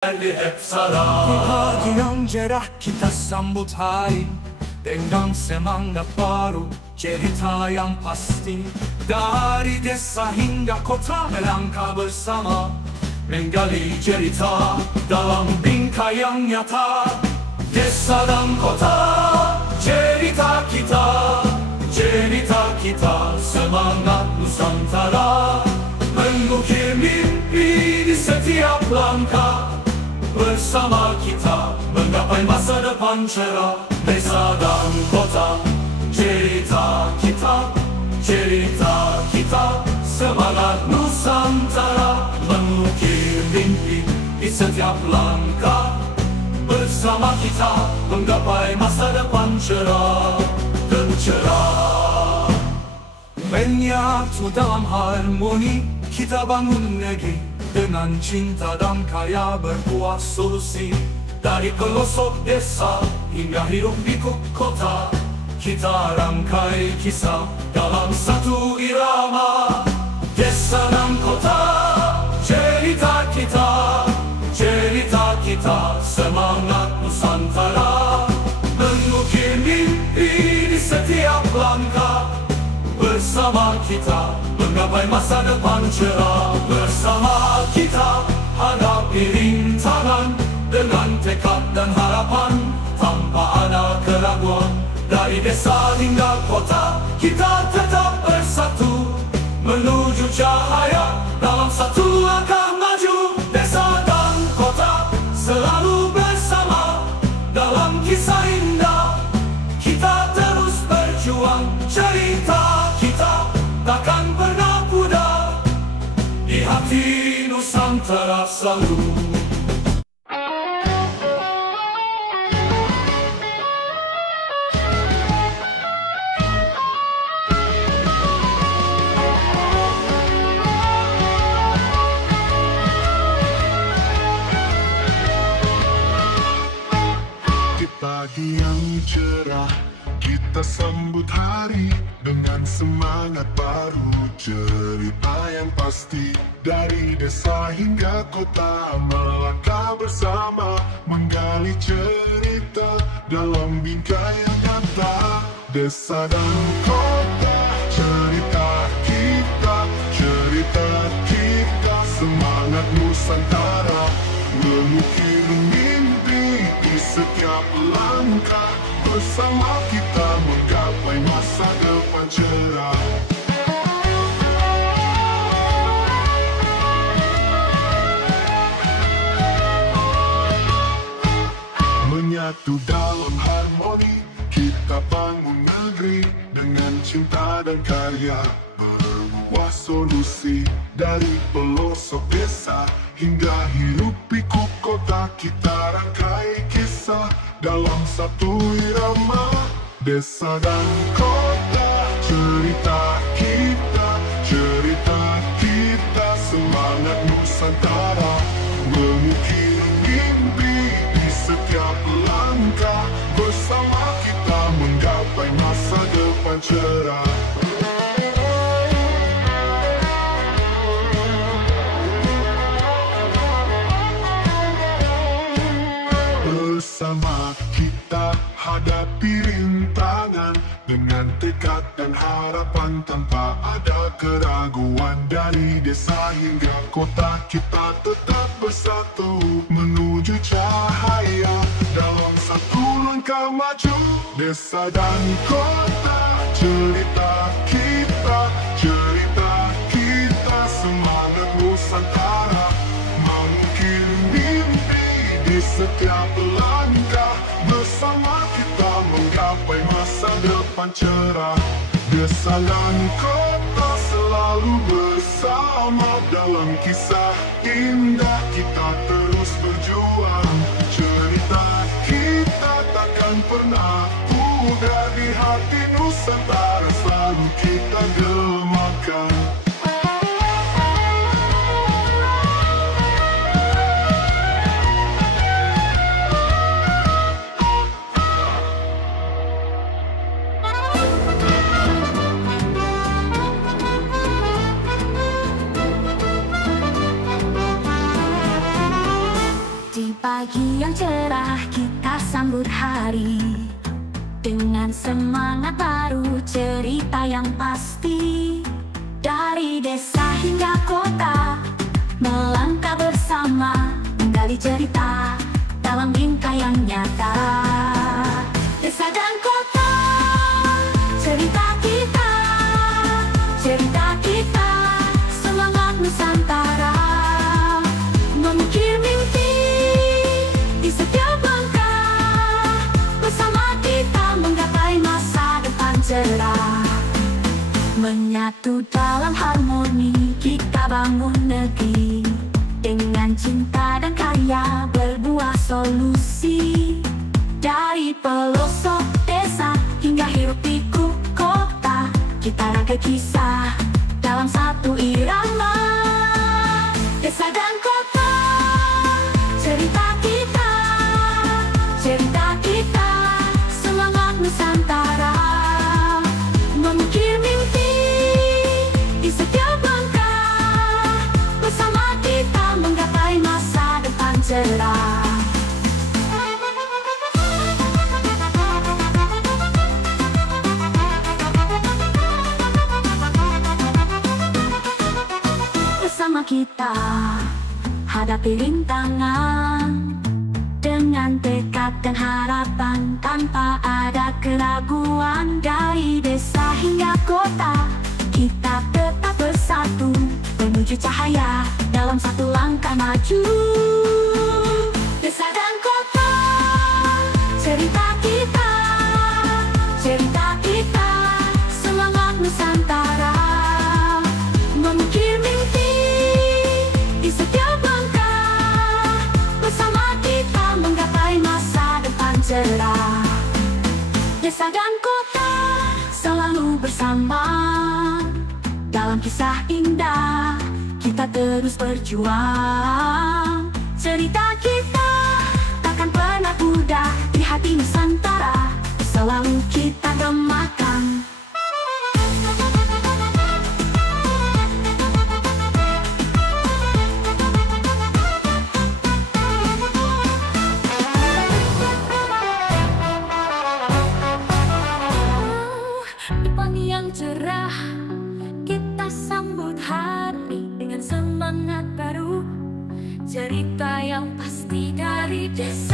hep sarah. Pagi yang cerah kita sambut hari dengan semangat baru, cerita yang pasti. Dari desa hingga kota melangkah bersama, menggali cerita dalam bingkai yang nyata. Desa dan kota, cerita kita, semangat Nusantara. Mengukir mimpi di setiap langkah, bersama kita menggapai masa depan cerah. Desa dan kota, cerita kita, semangat Nusantara. Mengukir mimpi di setiap langkah, bersama kita menggapai masa depan cerah dan cerah. Menyatu dalam harmoni, kita bangun negeri dengan cinta dan karya berbuah solusi. Dari pelosok desa hingga hidup di kota, kita rangkai kisah dalam satu irama. Desa dan kota, cerita kita, semangat Nusantara. Mengukir mimpi di setiap langkah, bersama kita menggapai masa depan cerah. Bersama kita hadapi rintangan dengan tekad dan harapan, tanpa ada keraguan. Dari desa hingga kota, kita tetap bersatu menuju cahaya dalam satu langkah maju. Desa dan kota selalu bersama dalam kisah indah. Kita terus berjuang, cerita kita takkan pernah pudar di hati Nusantara selalu. Pagi yang cerah, kita sambut hari dengan semangat baru, cerita yang pasti. Dari desa hingga kota, melangkah bersama, menggali cerita dalam bingkai yang nyata. Desa dan kota, cerita kita, semangat Nusantara. Mengukir mimpi di setiap langkah, bersama kita menggapai masa depan cerah. Menyatu dalam harmoni, kita bangun negeri dengan cinta dan karya berbuah solusi. Dari pelosok desa hingga hidup pikuk kota, kita rangkai kisah dalam satu irama. Desa dan kota, cerita kita, semangat Nusantara. Mengukir mimpi di setiap langkah, bersama kita menggapai masa depan cerah. Bersama kita hadapi rintangan dengan tekad dan harapan, tanpa ada keraguan. Dari desa hingga kota, kita tetap bersatu menuju cahaya dalam satu langkah maju. Desa dan kota, cerita kita, semangat Nusantara. Mengukir mimpi di setiap langkah, bersama kita menggapai masa depan cerah. Desa dan kota selalu bersama dalam kisah indah. Kita terus berjuang, cerita kita takkan pernah pudar di hati Nusantara. Selalu kita gemakan. pagi yang cerah kita sambut hari dengan semangat baru, cerita yang pasti. Dari desa hingga kota, melangkah bersama, menggali cerita dalam bingkai yang nyata. Desa dan kota, cerita kita, cerita kita, semangat Nusantara. Mengukir mimpi di setiap langkah, bersama kita menggapai masa depan cerah. Menyatu dalam harmoni, kita bangun negeri dengan cinta dan karya, berbuah solusi. Dari pelosok desa hingga hiruk pikuk kota, kita rangkai kisah dalam satu irama. Desa dan kota, cerita kita, cerita kita, semangat Nusantara. Mengukir mimpi di setiap langkah, bersama kita menggapai masa depan cerah. Bersama kita hadapi rintangan dengan tekad dan harapan, tanpa ada keraguan. Dari desa hingga kota, kita tetap bersatu menuju cahaya dalam satu langkah maju. Desa dan kota, cerita kita, cerita kita, semangat Nusantara. Mengukir mimpi di setiap langkah, bersama kita menggapai masa depan cerah. Desa dan kota selalu bersama, dalam kisah indah kita terus berjuang. Cerita kita takkan pernah pudar di hati Nusantara, selalu kita gemakan. Pagi yang cerah, kita sambut hari dengan semangat baru, cerita yang pasti dari desa.